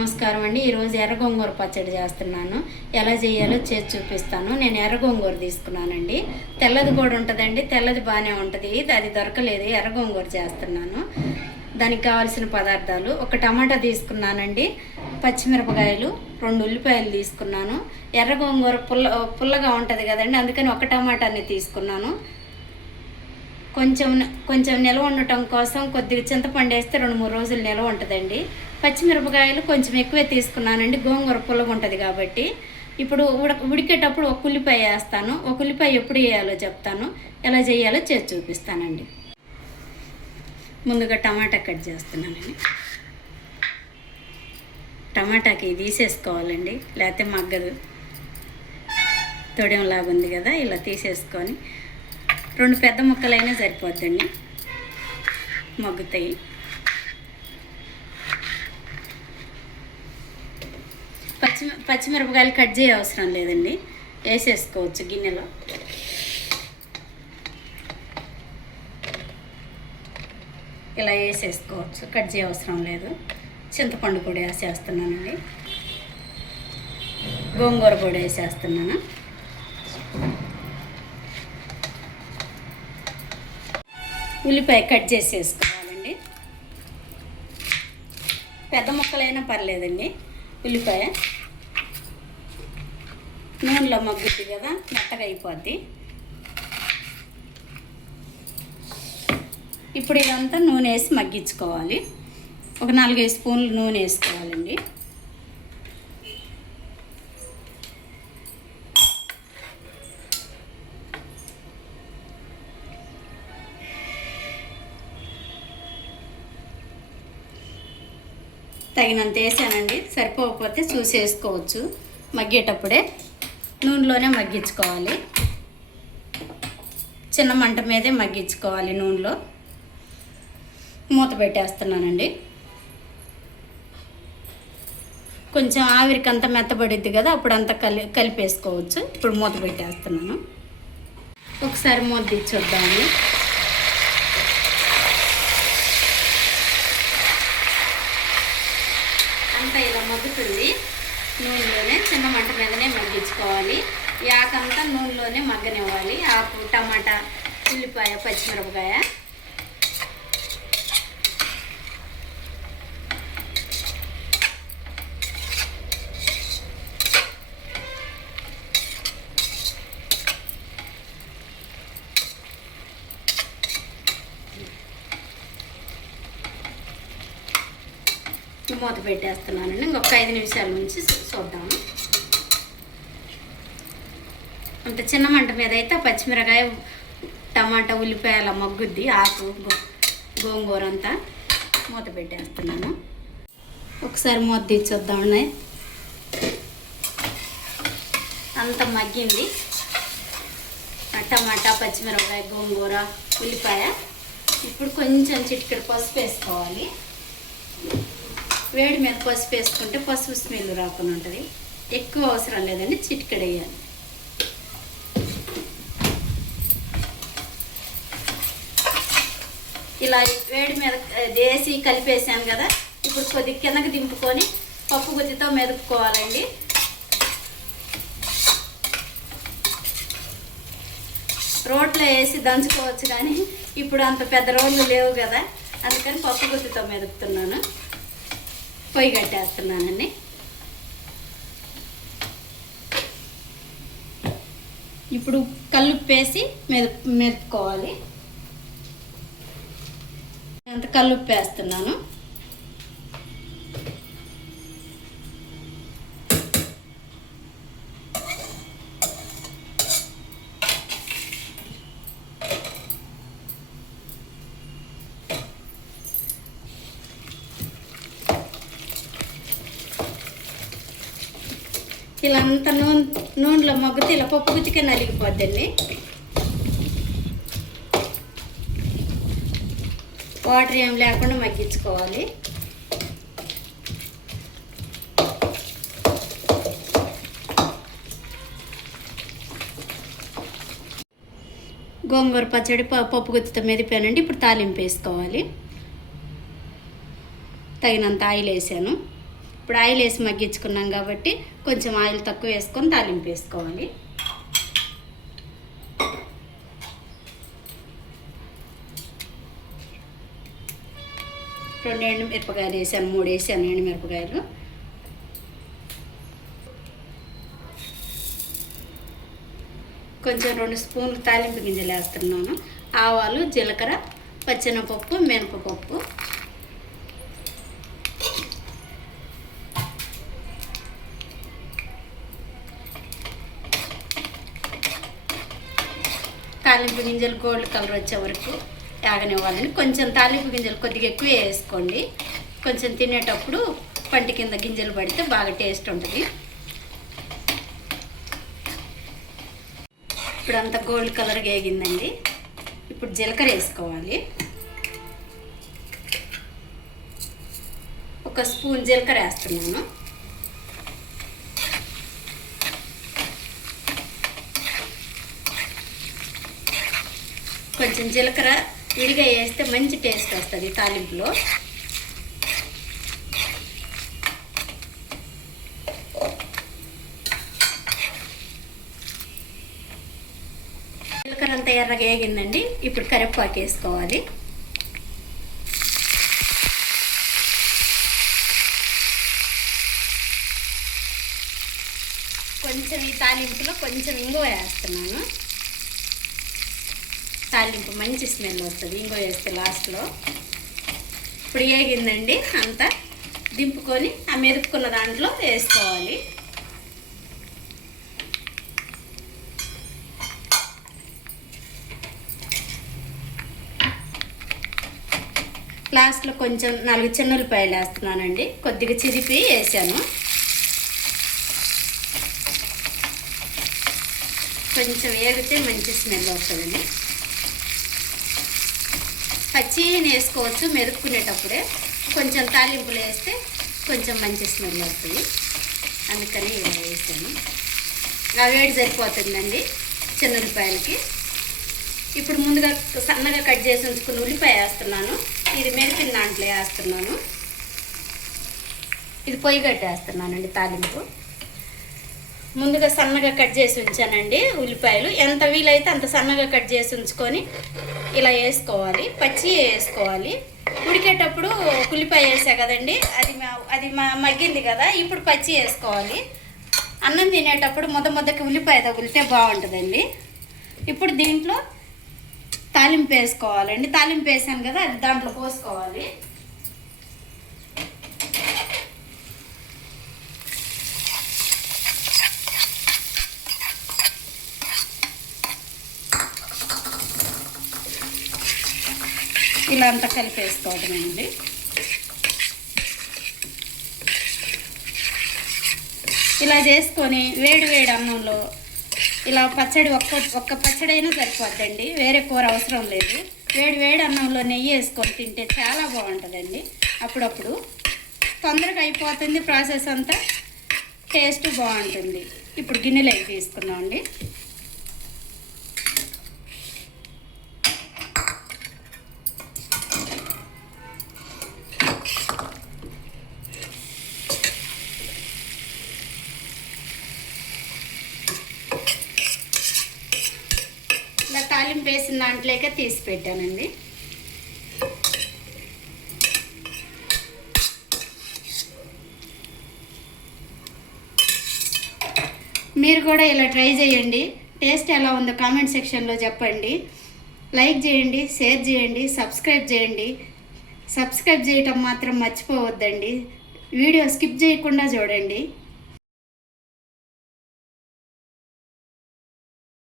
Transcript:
నమస్కారం అండి. ఈరోజు ఎర్ర గోంగూర పచ్చడి చేస్తున్నాను. ఎలా చేయాలో చేసి చూపిస్తాను. నేను ఎర్ర గోంగూర తీసుకున్నానండి. తెల్లది కూడా ఉంటుందండి, తెల్లది బాగానే ఉంటుంది. అది దొరకలేదు, ఎర్ర గోంగూర చేస్తున్నాను. దానికి కావాల్సిన పదార్థాలు: ఒక టమాటా తీసుకున్నానండి, పచ్చిమిరపకాయలు, 2 ఉల్లిపాయలు తీసుకున్నాను. ఎర్ర గోంగూర పుల్లగా ఉంటుంది కదండి, అందుకని ఒక టమాటాని తీసుకున్నాను. కొంచెం నిల్వ ఉండటం కోసం కొద్దిగా చింతపండు వేస్తే 2-3 రోజులు నిల్వ ఉంటుందండి. పచ్చిమిరపకాయలు కొంచెం ఎక్కువే తీసుకున్నానండి, గోంగూర పుల్లగా ఉంటుంది కాబట్టి. ఇప్పుడు ఉడికేటప్పుడు ఒక ఉల్లిపాయ వేస్తాను. ఒక ఉల్లిపాయ ఎప్పుడు వేయాలో చెప్తాను, ఎలా చేయాలో చేసి చూపిస్తానండి. ముందుగా టమాటా కట్ చేస్తున్నానండి. టమాటాకి తీసేసుకోవాలండి, లేకపోతే మగ్గదు. తొడెంలాగా ఉంది కదా, ఇలా తీసేసుకొని 2 పెద్ద ముక్కలైనా సరిపోద్దండి, మగ్గుతాయి. పచ్చిమిరపకాయలు కట్ చేయ అవసరం లేదండి, వేసేసుకోవచ్చు గిన్నెలో. ఇలా వేసేసుకోవచ్చు, కట్ చేయ అవసరం లేదు. చింతపండు కూడా వేసేస్తున్నానండి, గోంగూర కూడా వేసేస్తున్నాను. ఉల్లిపాయ కట్ చేసి వేసుకోవాలండి, పెద్ద ముక్కలైనా పర్లేదండి. ఉల్లిపాయ నూనెలో మగ్గుద్ది కదా, మెత్తగా అయిపోద్ది. ఇప్పుడు ఇదంతా నూనె వేసి మగ్గించుకోవాలి. ఒక 4-5 స్పూన్లు నూనె వేసుకోవాలండి. తగినంత వేసానండి, సరిపోకపోతే చూసి వేసుకోవచ్చు. మగ్గేటప్పుడే నూనెలోనే మగ్గించుకోవాలి, చిన్న మంట మీదే మగ్గించుకోవాలి నూనెలో. మూత పెట్టేస్తున్నానండి. కొంచెం ఆవిరికి అంతా మెత్తబడిద్ది కదా, అప్పుడు అంతా కలిపేసుకోవచ్చు. ఇప్పుడు మూత పెట్టేస్తున్నాను. ఒకసారి మూత తీసి చూద్దాము. అంతా ఇలా మగ్గుతుంది. నూనెలోనే చిన్న మంట మీదనే మగ్గించుకోవాలి. ఈ ఆకంతా నూనెలోనే మగ్గనివ్వాలి. ఆకు, టమాటా, ఉల్లిపాయ, పచ్చిమిరపకాయ. మూత పెట్టేస్తున్నానండి. ఇంకొక 5 నిమిషాల నుంచి చూద్దాము. అంత చిన్న మంట మీద అయితే పచ్చిమిరకాయ, టమాటా, ఉల్లిపాయ అలా మగ్గుద్ది. ఆకు, గోంగూర అంతా. మూత పెట్టేస్తున్నాను. ఒకసారి మూత తీసి చూద్దామండి. అంత మగ్గింది. టమాటా, పచ్చిమిరపకాయ, గోంగూర, ఉల్లిపాయ. ఇప్పుడు కొంచెం చిటికెడు పసుపు వేసుకోవాలి. వేడి మీద పసుపు వేసుకుంటే పసుపు స్మెల్ రాకుండా ఉంటుంది. ఎక్కువ అవసరం లేదండి, చిటికెడు వేయాలి. ఇలా వేడి మీద వేసి కలిపేసాను కదా, ఇప్పుడు కొద్ది కిందకి దింపుకొని పప్పు గుత్తితో మెదుపుకోవాలండి. రోట్లో వేసి దంచుకోవచ్చు, కానీ ఇప్పుడు అంత పెద్ద రోళ్ళు లేవు కదా, అందుకని పప్పు గుత్తితో మెదుపుతున్నాను. పొయ్యి కట్టేస్తున్నానండి. ఇప్పుడు కల్లుప్పు వేసి మెదుపుకోవాలి. అంత కల్లుప్పు వేస్తున్నాను. ఇలా అంతా నూనెలో మగ్గితే ఇలా పప్పు గుత్తికే నలిగిపోద్దండి. వాటర్ ఏం లేకుండా మగ్గించుకోవాలి. గోంగూర పచ్చడి పప్పు గుత్తితో మెదిపానండి. ఇప్పుడు తాలింపు వేసుకోవాలి. తగినంత ఆయిల్ వేసాను. ఇప్పుడు ఆయిల్ వేసి మగ్గించుకున్నాం కాబట్టి కొంచెం ఆయిల్ తక్కువ వేసుకొని తాలింపు వేసుకోవాలి. రెండు ఎండుమిరపకాయలు వేసాను, 3 వేసాను ఎండుమిరపకాయలు. కొంచెం 2 స్పూన్లు తాలింపు గింజలు వేస్తున్నాను. ఆవాలు, జీలకర్ర, పచ్చెనపప్పు, మినపపప్పు. తాలింపు గింజలు గోల్డ్ కలర్ వచ్చే వరకు ఆగనివ్వాలండి. కొంచెం తాలింపు గింజలు కొద్దిగా ఎక్కువ వేసుకోండి. కొంచెం తినేటప్పుడు పంటి కింద గింజలు పడితే బాగా టేస్ట్ ఉంటుంది. ఇప్పుడు అంతా గోల్డ్ కలర్ వేగిందండి. ఇప్పుడు జీలకర్ర వేసుకోవాలి. 1 స్పూన్ జీలకర్ర వేస్తున్నాను. కొంచెం జీలకర్ర విడిగా వేస్తే మంచి టేస్ట్ వస్తుంది తాలింపులో. జీలకర్ర అంతా ఎర్రగా వేగిందండి. ఇప్పుడు కరివేపాకు వేసుకోవాలి. కొంచెం ఈ తాలింపులో కొంచెం ఇంగువ వేస్తున్నాను. తాలింపు మంచి స్మెల్ వస్తుంది ఇంగువ వేస్తే లాస్ట్లో. ఇప్పుడు వేగిందండి, అంతా దింపుకొని ఆ మెదుపుకున్న దాంట్లో వేసుకోవాలి. లాస్ట్లో కొంచెం 4 చిన్నులపాయలు వేస్తున్నానండి. కొద్దిగా చిరిపి వేసాను. కొంచెం వేగితే మంచి స్మెల్ వస్తుందండి. పచ్చి వేసుకోవచ్చు మెదుపుకునేటప్పుడే. కొంచెం తాలింపులు వేస్తే కొంచెం మంచి స్మెల్ వస్తుంది, అందుకని ఇలా వేసాను. ఆ వేడి సరిపోతుందండి చిన్నులపాయలకి. ఇప్పుడు ముందుగా సన్నగా కట్ చేసి ఉంచుకుని ఉల్లిపాయ వేస్తున్నాను. ఇది మెదిపిన దాంట్లో వేస్తున్నాను. ఇది పొయ్యి కట్టేస్తున్నానండి తాలింపు. ముందుగా సన్నగా కట్ చేసి ఉంచానండి ఉల్లిపాయలు. ఎంత వీలైతే అంత సన్నగా కట్ చేసి ఉంచుకొని ఇలా వేసుకోవాలి. పచ్చి వేసుకోవాలి. ఉడికేటప్పుడు ఉల్లిపాయ వేసా కదండి, అది మగ్గింది కదా. ఇప్పుడు పచ్చి వేసుకోవాలి. అన్నం తినేటప్పుడు ముద్దకి ఉల్లిపాయ తగిలితే బాగుంటుందండి. ఇప్పుడు దీంట్లో తాలింపు వేసుకోవాలండి. తాలింపు వేసాను కదా, అది దాంట్లో పోసుకోవాలి. ఇలా అంతా కలిపేసుకోవడమేనండి. ఇలా చేసుకొని వేడి అన్నంలో ఇలా పచ్చడి ఒక్క పచ్చడి అయినా సరిపోద్దండి, వేరే కూర అవసరం లేదు. వేడి అన్నంలో నెయ్యి వేసుకొని తింటే చాలా బాగుంటుందండి. అప్పుడప్పుడు తొందరగా అయిపోతుంది ప్రాసెస్ అంతా, టేస్ట్ బాగుంటుంది. ఇప్పుడు గిన్నెలోకి తీసుకున్నామండి. ఇలా తాలింపు వేసిన దాంట్లోకే తీసి పెట్టానండి. మీరు కూడా ఇలా ట్రై చేయండి. టేస్ట్ ఎలా ఉందో కామెంట్ సెక్షన్లో చెప్పండి. లైక్ చేయండి, షేర్ చేయండి, సబ్స్క్రైబ్ చేయండి. సబ్స్క్రైబ్ చేయటం మాత్రం మర్చిపోవద్దండి. వీడియో స్కిప్ చేయకుండా చూడండి.